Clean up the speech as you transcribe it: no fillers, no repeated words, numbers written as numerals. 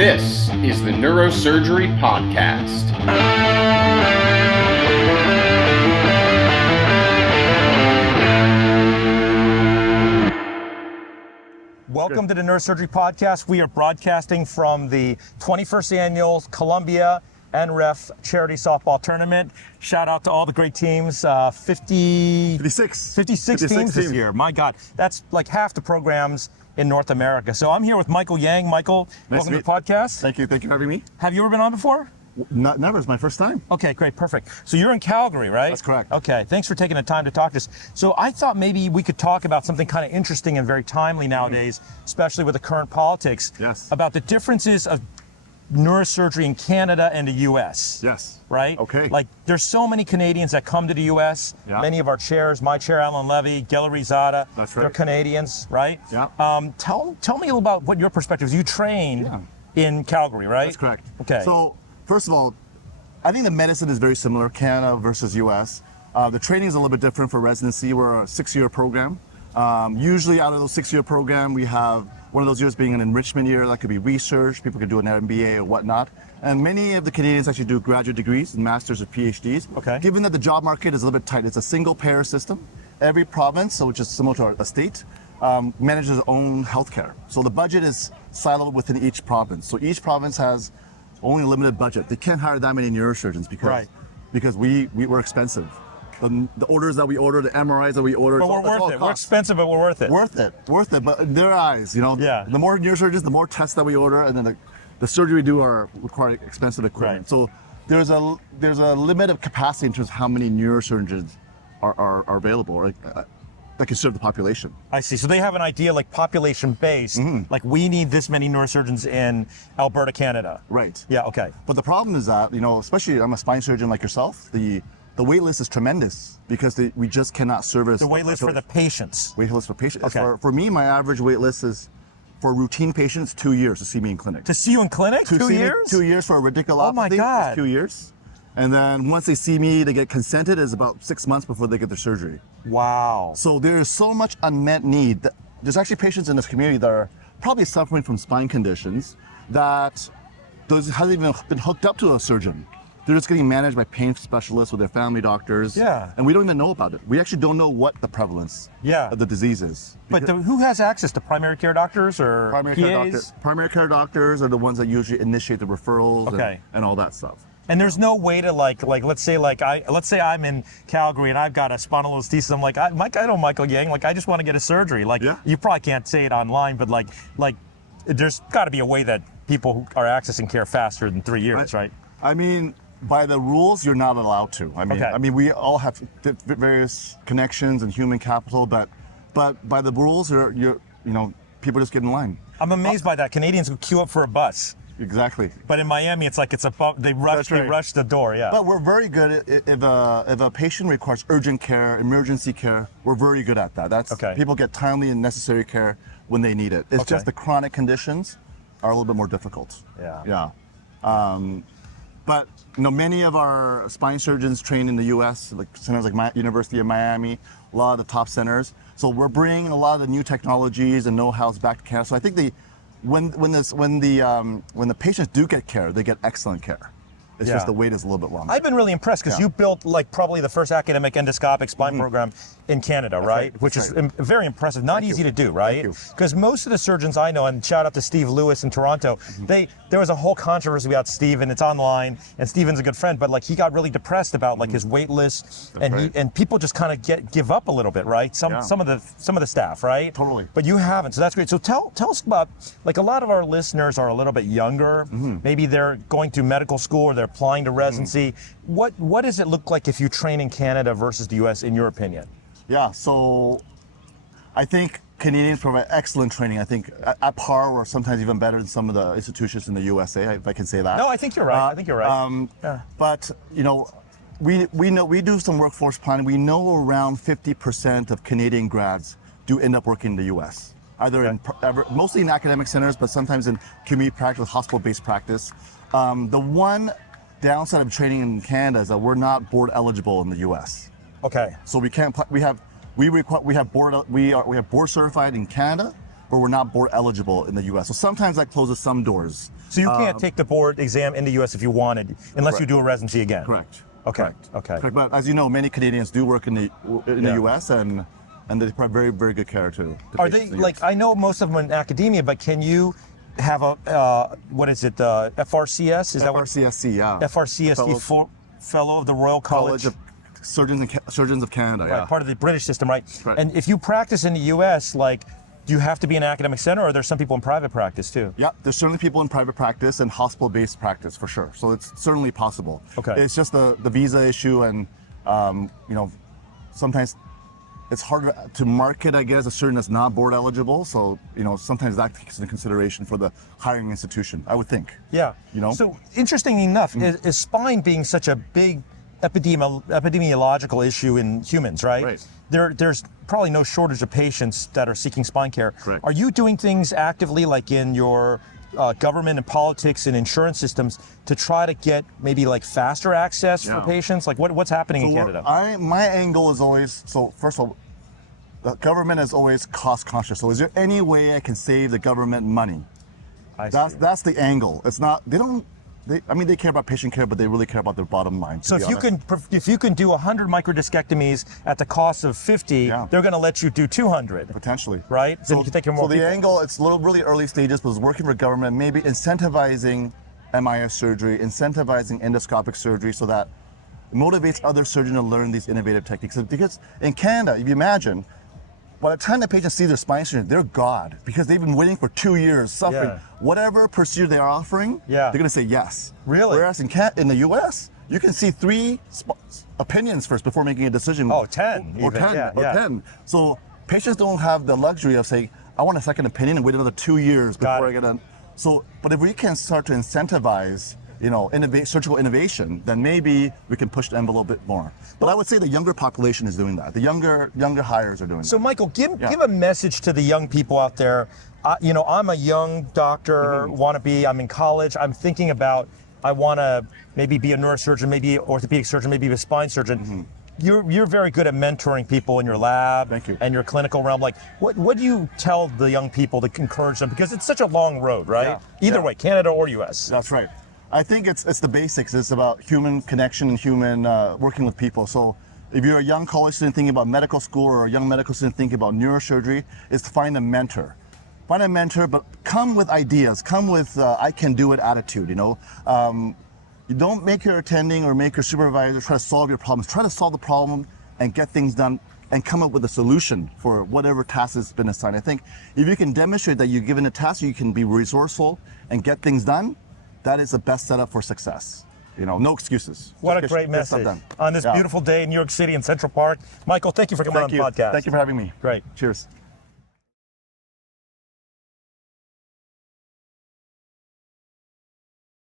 This is the Neurosurgery Podcast. Welcome to the Neurosurgery Podcast. We are broadcasting from the 21st Annual Columbia NREF Charity Softball Tournament. Shout out to all the great teams. 56 teams this year. My God, that's like half the programs in North America. So I'm here with Michael Yang. Michael, welcome to the podcast. Thank you for having me. Have you ever been on before? Never. It's my first time. Okay, great, perfect. So you're in Calgary, right? That's correct. Okay, thanks for taking the time to talk to us. So I thought maybe we could talk about something kind of interesting and very timely nowadays, especially with the current politics. Yes. About the differences of neurosurgery in Canada and the U.S. Yes. Right? Okay. Like, there's so many Canadians that come to the U.S. Yeah. Many of our chairs, my chair, Alan Levy, Gellery Zada. That's right. They're Canadians, right? Yeah. Tell me a little about what your perspective is. You trained in Calgary, right? That's correct. Okay. So, first of all, I think the medicine is very similar, Canada versus U.S. The training is a little bit different for residency. We're a 6-year program. Usually out of those 6-year program, we have one of those years being an enrichment year. That could be research. People could do an MBA or whatnot. And many of the Canadians actually do graduate degrees and masters or PhDs. Okay. Given that the job market is a little bit tight, it's a single payer system. Every province, so which is similar to a state, manages its own healthcare. So the budget is siloed within each province. So each province has only a limited budget. They can't hire that many neurosurgeons because we're expensive. The orders that we order, the MRIs that we order, but we're worth it. We're expensive, but we're worth it. Worth it. But in their eyes, the more neurosurgeons, the more tests that we order, and then the surgery we do require expensive equipment. Right. So there's a limit of capacity in terms of how many neurosurgeons are available, or that can serve the population. I see. So they have an idea like population-based, like we need this many neurosurgeons in Alberta, Canada. Right. Yeah, okay. But the problem is that, especially I'm a spine surgeon like yourself, the wait list is tremendous because we just cannot service. The wait list for the patients. Wait list for patients. Okay. For me, my average wait list is for routine patients 2 years to see me in clinic. To see you in clinic? 2 years? 2 years for a radiculopathy. Oh my God. 2 years. And then once they see me, they get consented is about 6 months before they get their surgery. Wow. So there is so much unmet need. There's actually patients in this community that are probably suffering from spine conditions that hasn't even been hooked up to a surgeon. They're just getting managed by pain specialists or their family doctors. Yeah. And we don't even know about it. We actually don't know what the prevalence of the disease is. But who has access to primary care doctors or PAs? Primary care doctors are the ones that usually initiate the referrals and all that stuff. And there's no way to let's say I'm in Calgary and I've got a spondylolisthesis. I'm like, I know Michael Yang. Like, I just want to get a surgery. You probably can't say it online, but like there's got to be a way that people are accessing care faster than 3 years, right? I mean, by the rules, you're not allowed to. I mean, we all have various connections and human capital, but by the rules, people just get in line. I'm amazed by that. Canadians would queue up for a bus. Exactly. But in Miami, it's like they rush the door. Yeah. But we're very good if a patient requires urgent care, emergency care. We're very good at that. People get timely and necessary care when they need it. It's just the chronic conditions are a little bit more difficult. Yeah. But many of our spine surgeons train in the U.S., like centers like University of Miami, a lot of the top centers. So we're bringing a lot of the new technologies and know-hows back to Canada. So I think when the patients do get care, they get excellent care. It's just the wait is a little bit longer. I've been really impressed because you built probably the first academic endoscopic spine program in Canada, right? Which is very impressive. Not easy to do, right? Because most of the surgeons I know, and shout out to Steve Lewis in Toronto, there was a whole controversy about Steve, and it's online, and Steven's a good friend, but he got really depressed about his wait list, and people just kind of give up a little bit, right? Some of the staff, right? Totally. But you haven't, so that's great. So tell us about, a lot of our listeners are a little bit younger. Maybe they're going to medical school or they're applying to residency. What does it look like if you train in Canada versus the U.S. in your opinion? Yeah, so I think Canadians provide excellent training. I think at par or sometimes even better than some of the institutions in the USA, if I can say that. No, I think you're right. But we do some workforce planning. We know around 50% of Canadian grads do end up working in the U.S. Either mostly in academic centers, but sometimes in community practice, hospital-based practice. The one downside of training in Canada is that we're not board eligible in the U.S. Okay. So we can't. We have board certified in Canada, but we're not board eligible in the U.S. So sometimes that closes some doors. So you can't take the board exam in the U.S. if you wanted, unless Correct. you do a residency again. Correct. Okay. Correct. Okay. Correct. But as you know, many Canadians do work in the U.S. and they provide very, very good care to Are patients they in the like? US. I know most of them in academia, but can you have a what is it? FRCS? Is that what? FRCSC, yeah. FRCSC Fellow of the Royal College of Surgeons of Canada, right, yeah. part of the British system, right? Right. And if you practice in the U.S., like, do you have to be an academic center, or are there some people in private practice too? Yeah, there's certainly people in private practice and hospital-based practice for sure. So it's certainly possible. Okay. It's just the visa issue, and sometimes it's harder to market, I guess, a surgeon that's not board eligible. So sometimes that takes into consideration for the hiring institution, I would think. Yeah. So interesting enough, is spine being such a big epidemiological issue in humans, right? Right. There's probably no shortage of patients that are seeking spine care. Correct. Are you doing things actively, like in your government and politics and insurance systems, to try to get maybe like faster access for patients? Like what's happening in Canada? My angle is always, so first of all, the government is always cost conscious. So is there any way I can save the government money? That's the angle. It's not, they care about patient care, but they really care about their bottom line. So if you can do 100 microdiscectomies at the cost of 50, they're going to let you do 200. Potentially. Right? So you can take care more So the people. angle, it's really early stages, but it's working for government, maybe incentivizing MIS surgery, incentivizing endoscopic surgery so that it motivates other surgeons to learn these innovative techniques. Because in Canada, if you imagine, by the time the patient sees their spine surgeon, they're God, because they've been waiting for 2 years, suffering. Yeah. Whatever procedure they are offering, they're going to say yes. Really? Whereas in the U.S., you can see 3 opinions first before making a decision. Oh, 10. Or 10. So patients don't have the luxury of saying, I want a second opinion and wait another 2 years before I get on. So, but if we can start to incentivize surgical innovation, then maybe we can push the envelope a bit more. But I would say the younger population is doing that. The younger hires are doing that. So Michael, give a message to the young people out there. I'm a young doctor, I'm in college, I'm thinking about, I want to maybe be a neurosurgeon, maybe an orthopedic surgeon, maybe a spine surgeon. You're very good at mentoring people in your lab and your clinical realm. Like, what do you tell the young people to encourage them? Because it's such a long road, right? Either way, Canada or US. That's right. I think it's the basics. It's about human connection and human working with people. So if you're a young college student thinking about medical school or a young medical student thinking about neurosurgery, is to find a mentor. Find a mentor, but come with ideas. Come with I can do it attitude. You don't make your attending or make your supervisor try to solve your problems. Try to solve the problem and get things done and come up with a solution for whatever task has been assigned. I think if you can demonstrate that you're given a task, you can be resourceful and get things done, that is the best setup for success. No excuses. What a great message on this beautiful day in New York City in Central Park. Michael, thank you for coming on the podcast. Thank you for having me. Great. Cheers.